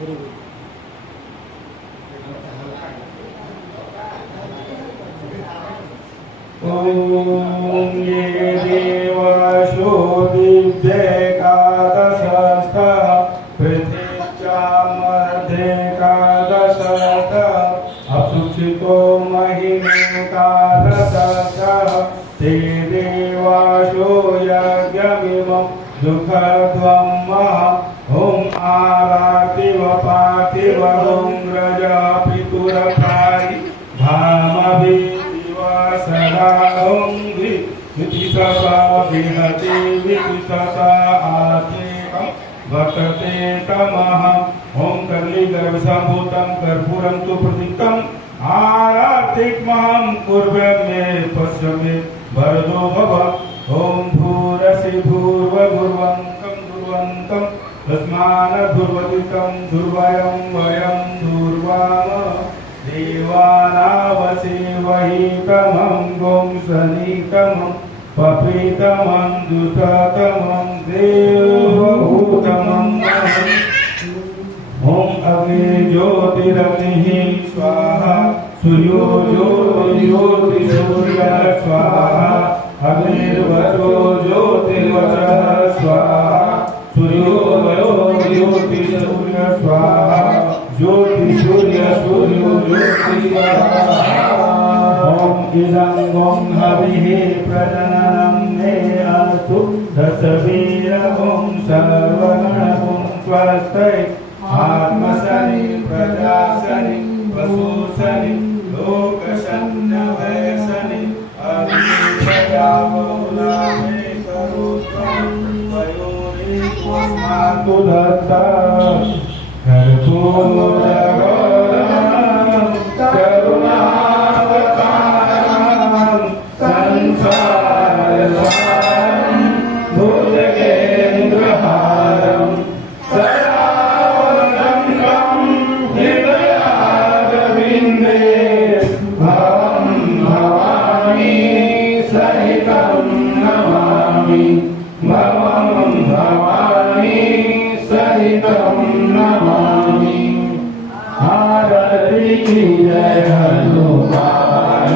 Very good. ओम ये देवाशो दिव्येकादशस्तः पृथिव्यामध्येकादशस्तः अशुचितो महिमेकादशस्तः ते देवाशो यज्ञमिमं दुःखध्वं ओम आरातिव पार्थिव ओम प्रजापितुरपारि भामभि सदा ओम विपितसा विहते विपितसा आत्मेकं वर्तते तमः ओम कर्लीगर्भसम्भूतं कर्पूरं तु प्रदीप्तं आरातिकमहं कुर्वमे पश्यमे वरदो भव ओम भूरसि भूर्वभुर्वन्तं दुर्वन्तं तस्मान्धुर्वदितं दुर्वयं वयं दुर्वाम देवानावसेवहितमं गोंसनितमं पपीतमं दुष्टतमं देवभूतमं ओम अग्नि ज्योतिरग्निः स्वाहा सूर्यो ज्योतिसूर्यः स्वाहा अग्निर्वचो ज्योतिर्वचः स्वाहा सूर्यो ज्योतिसूर्यः स्वाहा ज्योति सूर्य सूर्यो ज्योति ओम इदं ओम हविः प्रजननं मे अस्तु दशवीर ओम सर्वगण ओम स्वस्ति आत्मसनि प्रजासनि पशुसनि लोकशन्नवयसनि अग्निप्रजावोलामे करोत्रं वयोनित्वस्मातु दत्ता कर्पूरगौरं करुणावतारं संसारसारं भुजगेन्द्रहारं सदा वसन्तं हृदयारविन्दे भवं भवानी सहितं नमामि भवं भवानी सहितं नमामि आरति की जय हनुमान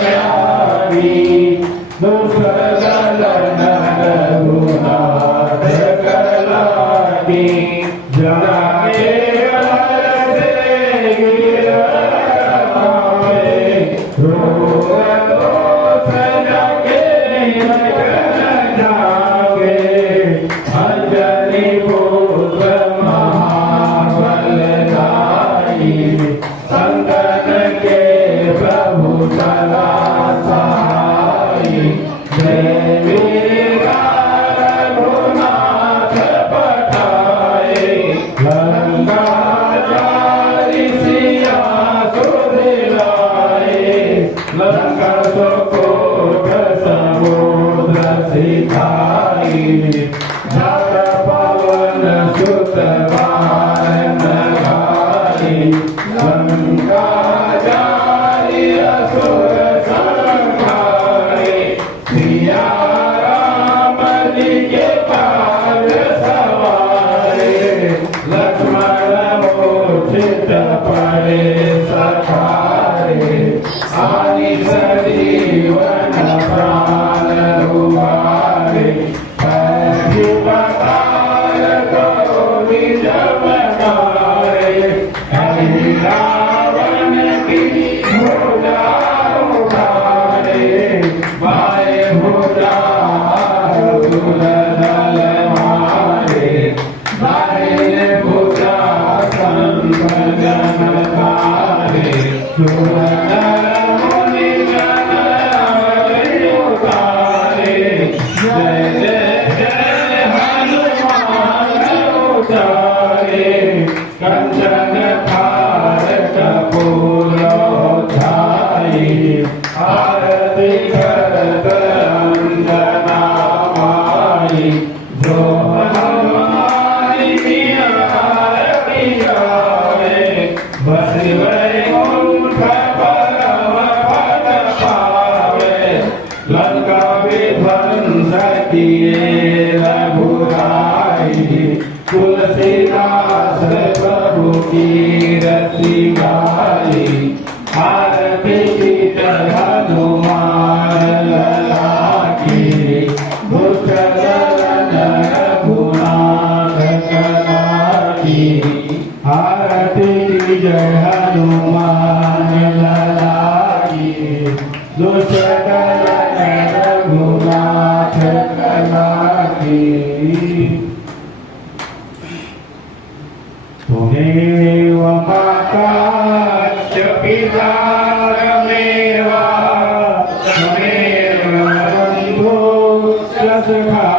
ज्ञानी दुष्टदलन रघुनाथ कलानी जाके हरसे गिरवावे रोग दोष जाके निकल जागे अंजलि पुत्र महाबलधारी संतन के प्रभु सदा सहाय देवी रघुनाथ पठाए लंका जारी सिया सुधिलाए लंका सुकोट समुद्र सिखाई जल पवन सुत बाण गाई लंका जारी असुर संहारे सिया राम जी के पाद सवारे लक्ष्मण मूर्छित पड़े सखारे आदि सजीवन प्राण उबारे अभिवतार करो निज बनाए रावण की भुजा उठारे बाएं भुजा असुर दल मारे दाहिने भुजा संत जन तारे सुर नर मुनि जन उतारे जय जय जय हनुमान उतारे कंचन थार कपूर छाई आरती करत अंजना माई जो हनुमानी की आरती गावे बसि वैकुंठ परम पद पावे लंका विध्वंस किए रघुराई तुलसीदास प्रभु कीर्ति गाई आरती जय हनुमान लला की दुष्ट दलन रघुनाथ कला की आरती जय हनुमान लला की दुष्ट दलन रघुनाथ कला की त्वमेव माता च पिता त्वमेव बन्धु च सखा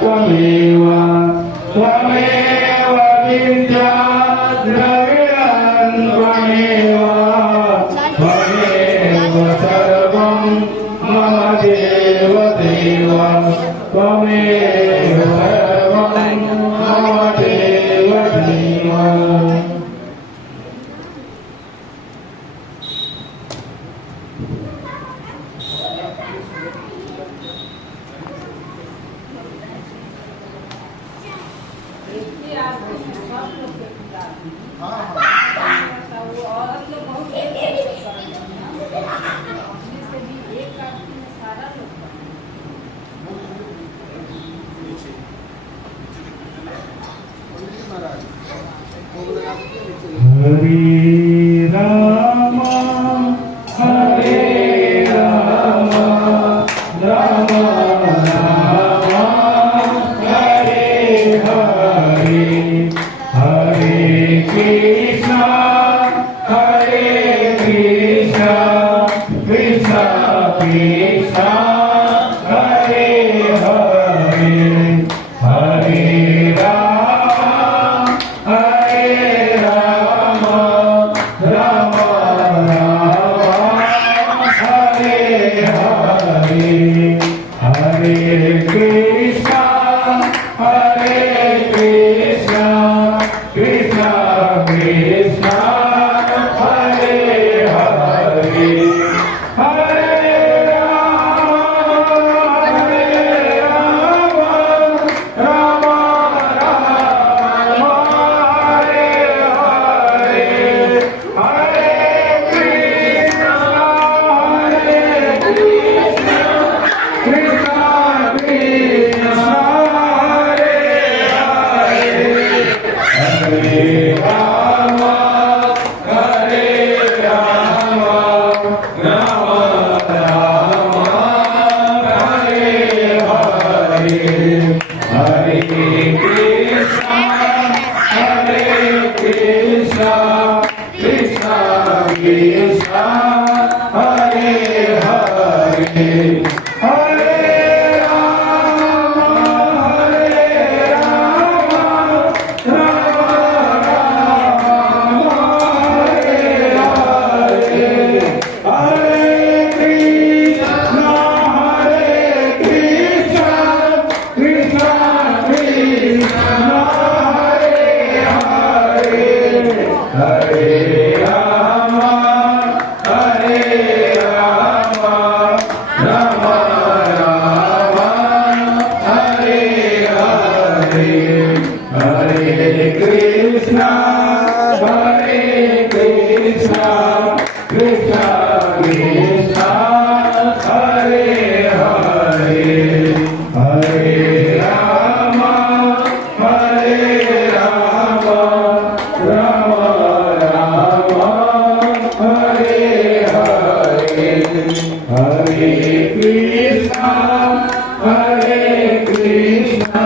त्वमेव विद्या द्रविणं त्वमेव सर्वं मम देव देव त्वमेव सर्वं मम देव देव हरे राम राम राम हरे हरे हरे कृष्णा कृष्णा कृष्णा हरे हरे हरे राम राम हरे हरे हरे कृष्णा कृष्णा कृष्णा कृष्णा हरे हरे हरे राम राम हरे हरे हरे कृष्णा कृष्णा कृष्णा हरे हरे हरे राम राम राम हरे हरे हरे कृष्णा कृष्णा कृष्णा कृष्णा हरे हरे हरे राम राम हरे हरे हरे कृष्णा कृष्णा कृष्णा कृष्णा हरे हरे हरे राम राम राम हरे हरे हरे कृष्णा कृष्णा कृष्णा कृष्णा हरे हरे हरे राम राम राम हरे हरे हरे कृष्णा कृष्णा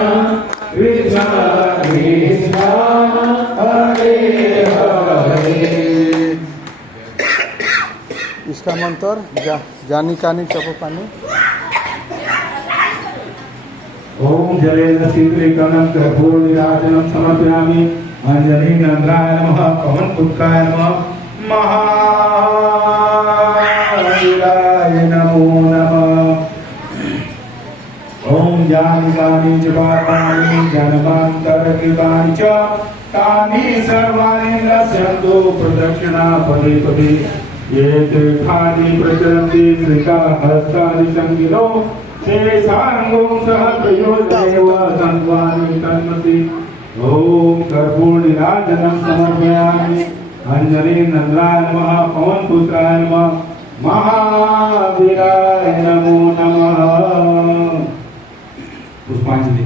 कृष्णा कृष्णा हरे हरे। इसका मंत्र जानी कानी चपो पानी। ओम जलेन शीतलीकरणं कर्पूरनीराजनं समर्पयामि। अंजनी नंद्राय नमः पवनपुत्राय नमः महावीराय नमो नमः। ओम जानि कानि च पापानि जन्मान्तरकृतानि च तानि सर्वाणि नश्यन्तु प्रदक्षिणा पदे पदे। ये तीर्थानि प्रचलन्ति श्रीकाहस्तानि संगिनो शेषांगो सह प्रयोजनेव संवानि तन्मति। ओम कर्पूरनीराजनं समर्पयामि। अंजनी नंदनाय नमः पवन पुत्राय नमः महावीराय नमो नमः पुष्पांजलि।